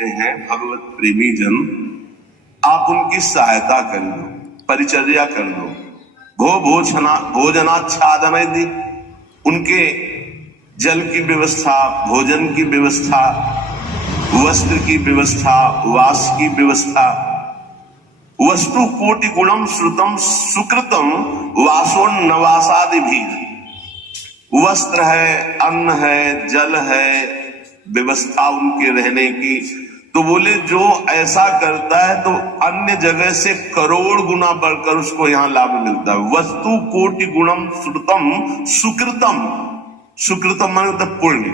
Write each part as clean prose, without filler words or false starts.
हैं भगवत प्रेमी जन, आप उनकी सहायता कर लो, परिचर्या कर लो, भोजनाच्छादन दी, उनके जल की व्यवस्था, भोजन की व्यवस्था, वस्त्र की व्यवस्था, वास की व्यवस्था। वस्तु कोटि गुणम श्रुतम सुकृतम वासोन्नवासादि भी। वस्त्र है, अन्न है, जल है, व्यवस्था उनके रहने की। तो बोले जो ऐसा करता है तो अन्य जगह से करोड़ गुना बढ़कर उसको यहां लाभ मिलता है। वस्तु कोटि गुणम श्रुतम सुकृतम, सुकृतम माने मतलब पुण्य।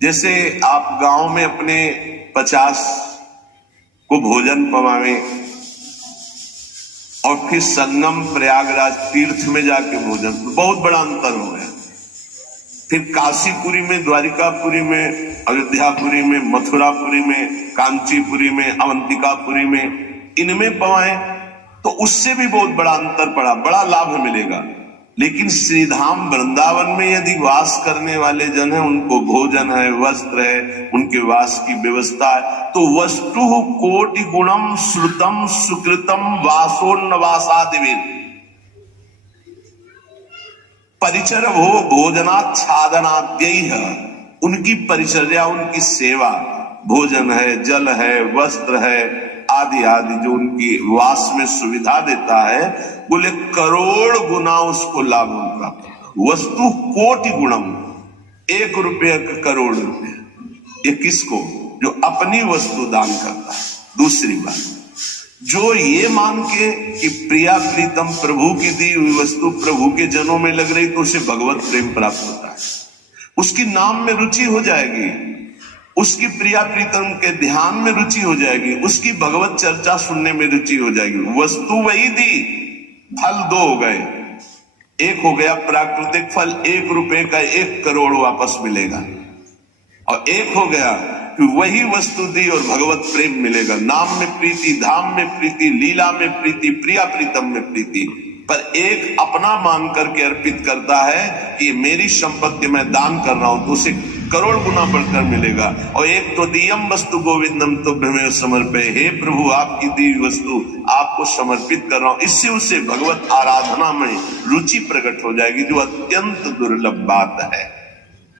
जैसे आप गांव में अपने 50 को भोजन पवावे और फिर संगम प्रयागराज तीर्थ में जाके भोजन, बहुत बड़ा अंतर हो गया। फिर काशीपुरी में, द्वारिकापुरी में, अयोध्यापुरी में, मथुरापुरी में, कांचीपुरी में, अवंतिकापुरी में, इनमें पवाए तो उससे भी बहुत बड़ा अंतर पड़ा, बड़ा लाभ मिलेगा। लेकिन श्रीधाम वृंदावन में यदि वास करने वाले जन हैं, उनको भोजन है, वस्त्र है, उनके वास की व्यवस्था है, तो वस्तु कोटि गुणम श्रुतम सुकृतम वासोन्नवासादिविद परिचर हो भोजनाच्छादनाद्यैः, उनकी परिचर्या, उनकी सेवा, भोजन है, जल है, वस्त्र है, आदि आदि जो उनकी वास में सुविधा देता है, बोले करोड़ गुना उसको लाभ प्राप्त। वस्तु कोटि गुणम, 1 रुपये का करोड़ रुपये। ये किसको? जो अपनी वस्तु दान करता है। दूसरी बात, जो ये मान के कि प्रिया प्रीतम प्रभु की दी हुई वस्तु प्रभु के जनों में लग रही तो उसे भगवत प्रेम प्राप्त होता है, उसकी नाम में रुचि हो जाएगी, उसकी प्रिया प्रीतम के ध्यान में रुचि हो जाएगी, उसकी भगवत चर्चा सुनने में रुचि हो जाएगी। वस्तु वही दी, फल 2 हो गए। एक हो गया प्राकृतिक फल, 1 रुपए का 1 करोड़ वापस मिलेगा, और एक हो गया कि वही वस्तु दी और भगवत प्रेम मिलेगा। नाम में प्रीति, धाम में प्रीति, लीला में प्रीति, प्रिया प्रीतम में प्रीति। पर एक अपना मान करके अर्पित करता है कि मेरी संपत्ति मैं दान कर रहा हूं, तो उसे करोड़ गुना बढ़कर मिलेगा। और एक तो दियम वस्तु गोविंदम तो भ्रमे समर्पे, हे प्रभु आपकी दी वस्तु आपको समर्पित कर रहा हूं, इससे उसे भगवत आराधना में रुचि प्रकट हो जाएगी, जो अत्यंत दुर्लभ बात है।